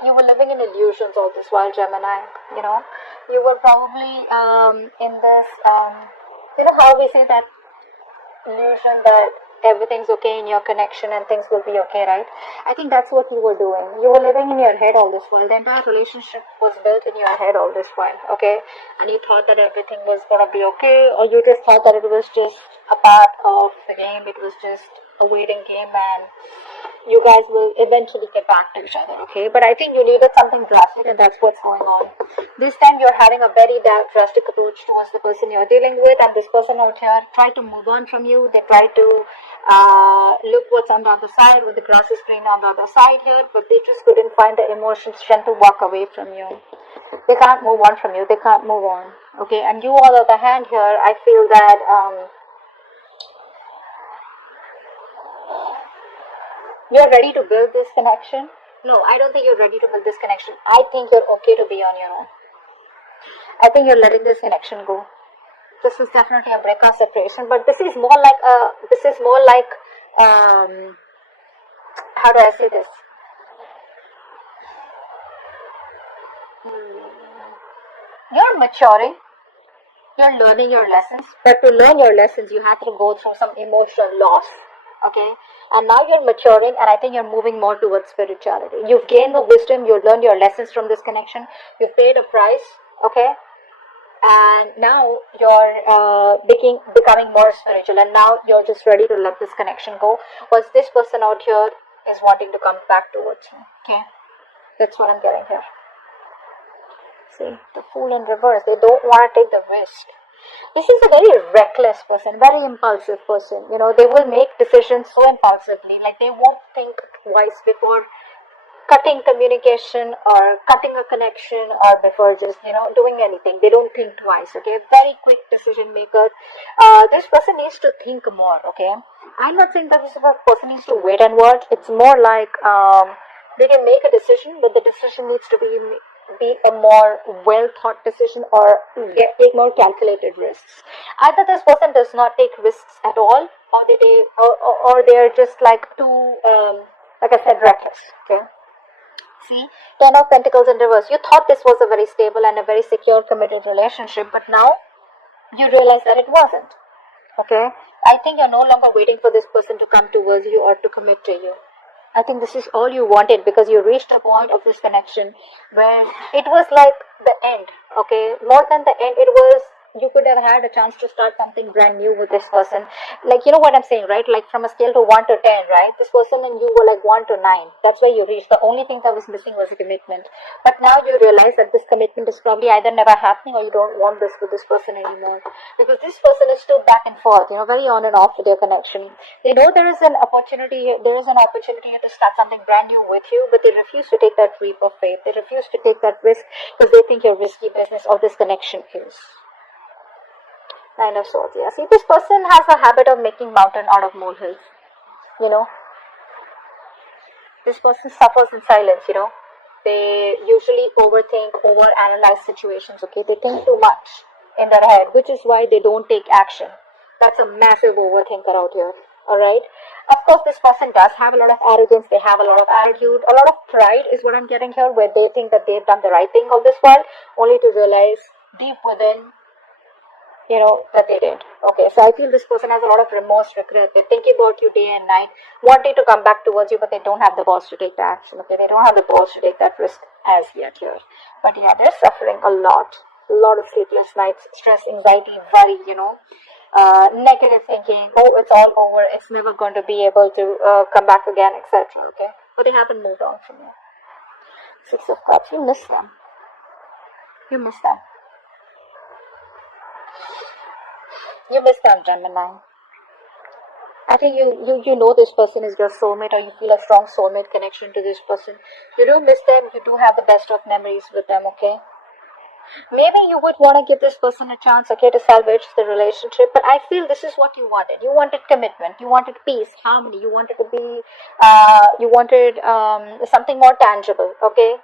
but you were living in illusions all this while, Gemini. You know, you were probably in this, you know how we say that illusion that everything's okay in your connection and things will be okay, right? I think that's what you were doing. You were living in your head all this while. The entire relationship was built in your head all this while, okay? And you thought that everything was gonna be okay, or you just thought that it was just a part of the game, it was just a waiting game, and you guys will eventually get back to each other, okay? But I think you needed something drastic, and that's what's going on. This time you're having a very drastic approach towards the person you're dealing with, and this person out here tried to move on from you. They tried to look what's on the other side, with the grass is green on the other side here, but they just couldn't find the emotional strength to walk away from you. They can't move on from you. They can't move on, okay? And you, on the other hand here, I feel that you're ready to build this connection. No, I don't think you're ready to build this connection. I think you're okay to be on your own. I think you're letting this connection go. This is definitely a breakup separation, but this is more like how do I say this? You're maturing, you're learning your lessons, but to learn your lessons, you have to go through some emotional loss, okay? And now you're maturing, and I think you're moving more towards spirituality. You've gained the wisdom, you've learned your lessons from this connection, you've paid a price, okay? And now you're becoming more spiritual, and now you're just ready to let this connection go. Was this person out here is wanting to come back towards you, okay? That's what I'm getting here. See, the Fool in reverse. They don't want to take the risk. This is a very reckless person, very impulsive person. You know, they will make decisions so impulsively, like they won't think twice before cutting communication or cutting a connection, or before just, you know, doing anything. They don't think twice, okay? Very quick decision maker. This person needs to think more, okay? I'm not saying that this person needs to wait and watch. It's more like they can make a decision, but the decision needs to be a more well thought decision, or take more calculated risks. Either this person does not take risks at all, or or they're just like too like I said, reckless, okay? See, Ten of Pentacles in reverse. You thought this was a very stable and a very secure, committed relationship, but now you realize that it wasn't, okay? I think you're no longer waiting for this person to come towards you or to commit to you. I think this is all you wanted, because you reached a point of this connection where it was like the end, okay? More than the end, it was, you could have had a chance to start something brand new with this person. Like, you know what I'm saying, right? Like from a scale to 1 to 10, right? This person and you were like 1 to 9. That's where you reached. The only thing that was missing was a commitment. But now you realize that this commitment is probably either never happening, or you don't want this with this person anymore. Because this person is still back and forth, you know, very on and off with their connection. They know there is an opportunity here to start something brand new with you, but they refuse to take that leap of faith. They refuse to take that risk because they think you're risky business, or this connection is. Nine of Swords. Yeah, see, this person has a habit of making mountain out of molehills. You know, this person suffers in silence. You know, they usually overanalyze situations. Okay, they think too much in their head, which is why they don't take action. That's a massive overthinker out here. Alright, of course, this person does have a lot of arrogance. They have a lot of attitude, a lot of pride is what I'm getting here, where they think that they've done the right thing all this while, only to realize deep within, you know, that they did. Okay, so I feel this person has a lot of remorse, regret. They're thinking about you day and night, wanting to come back towards you, but they don't have the balls to take the action. Okay, they don't have the balls to take that risk as yet here. But yeah, they're suffering a lot of sleepless nights, stress, anxiety, very, you know, negative thinking. Oh, it's all over. It's never going to be able to come back again, etc. Okay, but they haven't moved on from you. Six of Cups. You miss them. You miss them. You miss them, Gemini. I think you know this person is your soulmate, or you feel a strong soulmate connection to this person. You do miss them. You do have the best of memories with them, okay? Maybe you would want to give this person a chance, okay, to salvage the relationship, but I feel this is what you wanted. You wanted commitment. You wanted peace, harmony. You wanted to be, you wanted something more tangible, okay?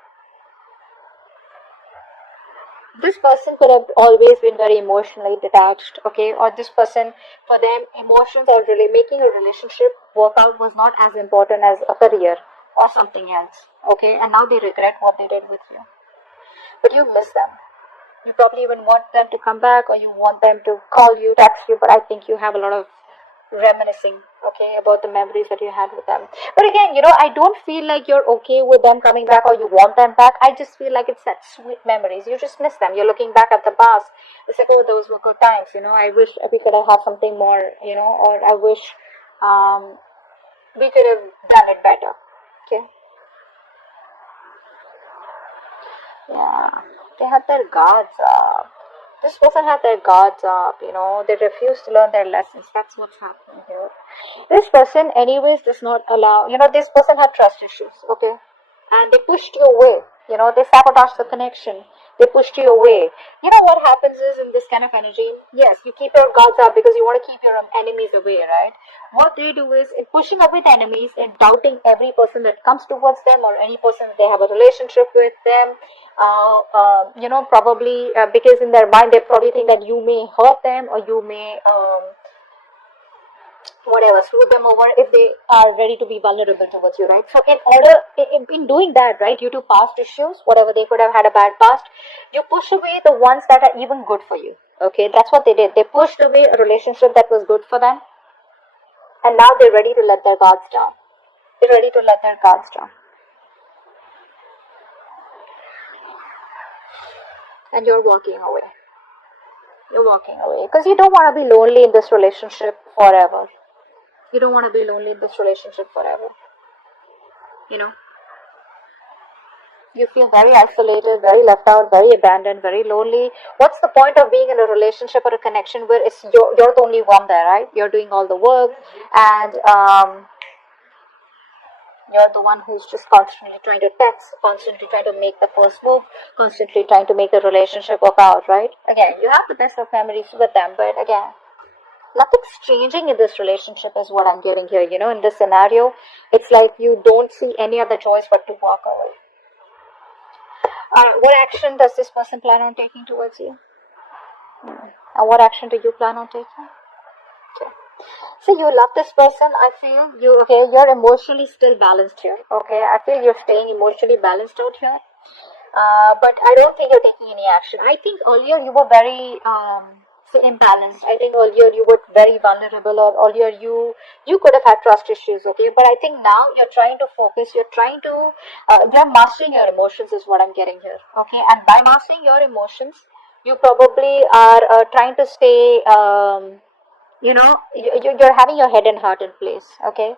This person could have always been very emotionally detached, okay? Or this person, for them, emotions or really making a relationship work out was not as important as a career. or something else, okay? And now they regret what they did with you. But you miss them. You probably even want them to come back, or you want them to call you, text you, but I think you have a lot of reminiscing, okay, about the memories that you had with them. But again, I don't feel like you're okay with them coming back or you want them back. I just feel like it's that sweet memories. You just miss them. You're looking back at the past. It's like, oh, those were good times. I wish we could have had something more, or I wish we could have done it better. Okay. Yeah, they had their guards up. This person had their guards up, they refuse to learn their lessons. That's what's happening here. This person, anyways, does not allow, this person had trust issues, okay? And they pushed you away, they sabotaged the connection. They pushed you away. What happens is in this kind of energy, yes, you keep your guards up because you want to keep your enemies away, right? What they do is, in pushing away the enemies and doubting every person that comes towards them or any person that they have a relationship with them, probably because in their mind they probably think that you may hurt them or you may whatever, screw them over if they are ready to be vulnerable towards you, right? So in doing that, right, due to past issues, whatever they could have had a bad past, you push away the ones that are even good for you. Okay, that's what they did. They pushed away a relationship that was good for them, and now they're ready to let their guards down. They're ready to let their guards down. And you're walking away. You're walking away because you don't want to be lonely in this relationship forever. You don't want to be lonely in this relationship forever. You feel very isolated, very left out, very abandoned, very lonely. What's the point of being in a relationship or a connection where it's you're the only one there, right? You're doing all the work, and you're the one who's just constantly trying to text, constantly trying to make the first move, constantly trying to make the relationship work out, right? Again, you have the best of memories with them, but again, nothing's changing in this relationship is what I'm getting here. In this scenario, it's like you don't see any other choice but to walk away. What action does this person plan on taking towards you? And what action do you plan on taking? Okay. So you love this person. I feel you're emotionally still balanced here. Okay, I feel you're staying emotionally balanced out here. But I don't think you're taking any action. I think earlier you were very imbalanced. I think earlier you were very vulnerable, or earlier you could have had trust issues, okay? But I think now you're trying to focus, you're mastering your emotions is what I'm getting here, okay? And by mastering your emotions, you probably are trying to stay, you're having your head and heart in place, okay?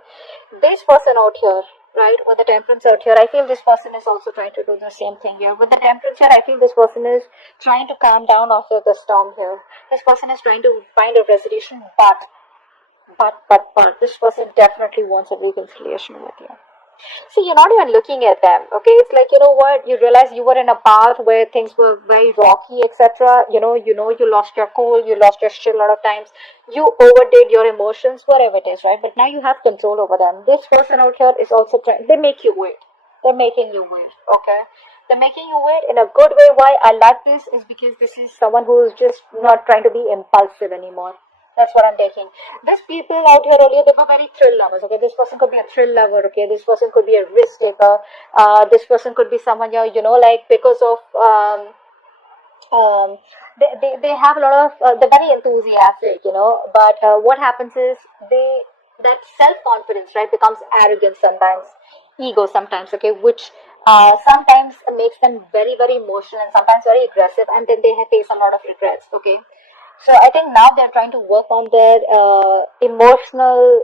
This person out here, right, with the temperance out here, I feel this person is also trying to do the same thing here. With the temperance here, I feel this person is trying to calm down after the storm here. This person is trying to find a resolution, but this person definitely wants a reconciliation with you. See, you're not even looking at them, okay? It's like, you realize you were in a path where things were very rocky, etc. You lost your cool, you lost your shit a lot of times. You overdid your emotions, whatever it is, right? But now you have control over them. This person out here is also trying, they make you wait. They're making you wait, okay? They're making you wait in a good way. Why I like this is because this is someone who is just not trying to be impulsive anymore. That's what I'm taking. These people out here earlier, they were very thrill lovers, okay? This person could be a thrill lover, okay? This person could be a risk taker. This person could be someone, because of, they have a lot of, they're very enthusiastic, but what happens is that self-confidence, right, becomes arrogance sometimes, ego sometimes, okay, which sometimes makes them very, very emotional and sometimes very aggressive, and then they face a lot of regrets, okay? So I think now they're trying to work on their emotional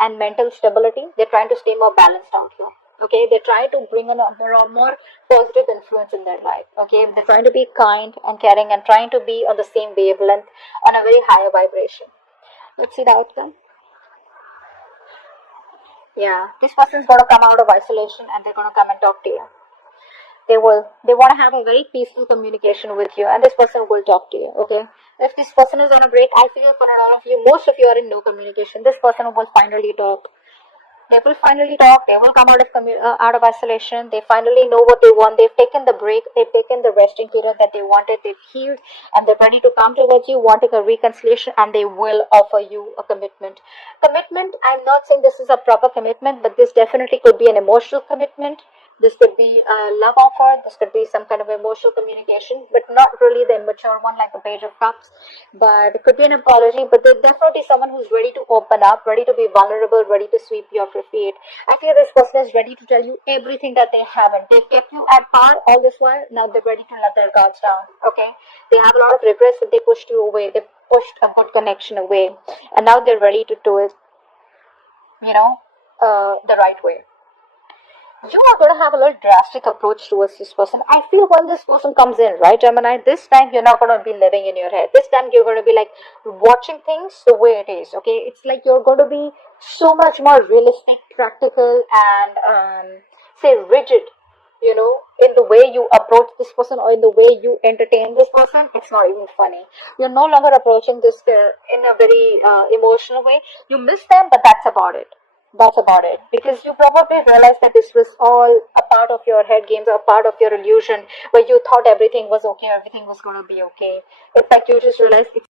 and mental stability. They're trying to stay more balanced out here. Okay, they're trying to bring a more positive influence in their life. Okay, they're trying to be kind and caring and trying to be on the same wavelength, on a very higher vibration. Let's see the outcome. Yeah, this person's going to come out of isolation and they're going to come and talk to you. They want to have a very peaceful communication with you, and this person will talk to you, okay? If this person is on a break, I feel for a lot of you, most of you are in no communication. This person will finally talk. They will finally talk. They will come out of isolation. They finally know what they want. They've taken the break. They've taken the resting period that they wanted. They've healed, and they're ready to come towards you, wanting a reconciliation, and they will offer you a commitment. Commitment. I'm not saying this is a proper commitment, but this definitely could be an emotional commitment. This could be a love offer. This could be some kind of emotional communication, but not really the immature one like the Page of Cups. But it could be an apology. But there's definitely someone who's ready to open up, ready to be vulnerable, ready to sweep you off your feet. I feel this person is ready to tell you everything that they haven't. They've kept you at par all this while. Now they're ready to let their guards down. Okay, they have a lot of regrets that they pushed you away. They pushed a good connection away, and now they're ready to do it. The right way. You are going to have a little drastic approach towards this person. I feel when this person comes in, right, Gemini, this time you're not going to be living in your head. This time you're going to be like watching things the way it is, okay? It's like you're going to be so much more realistic, practical, and say rigid, in the way you approach this person or in the way you entertain this person. It's not even funny. You're no longer approaching this in a very emotional way. You miss them, but that's about it. That's about it. Because you probably realized that this was all a part of your head games or a part of your illusion where you thought everything was okay, everything was going to be okay. It's like you just realized it's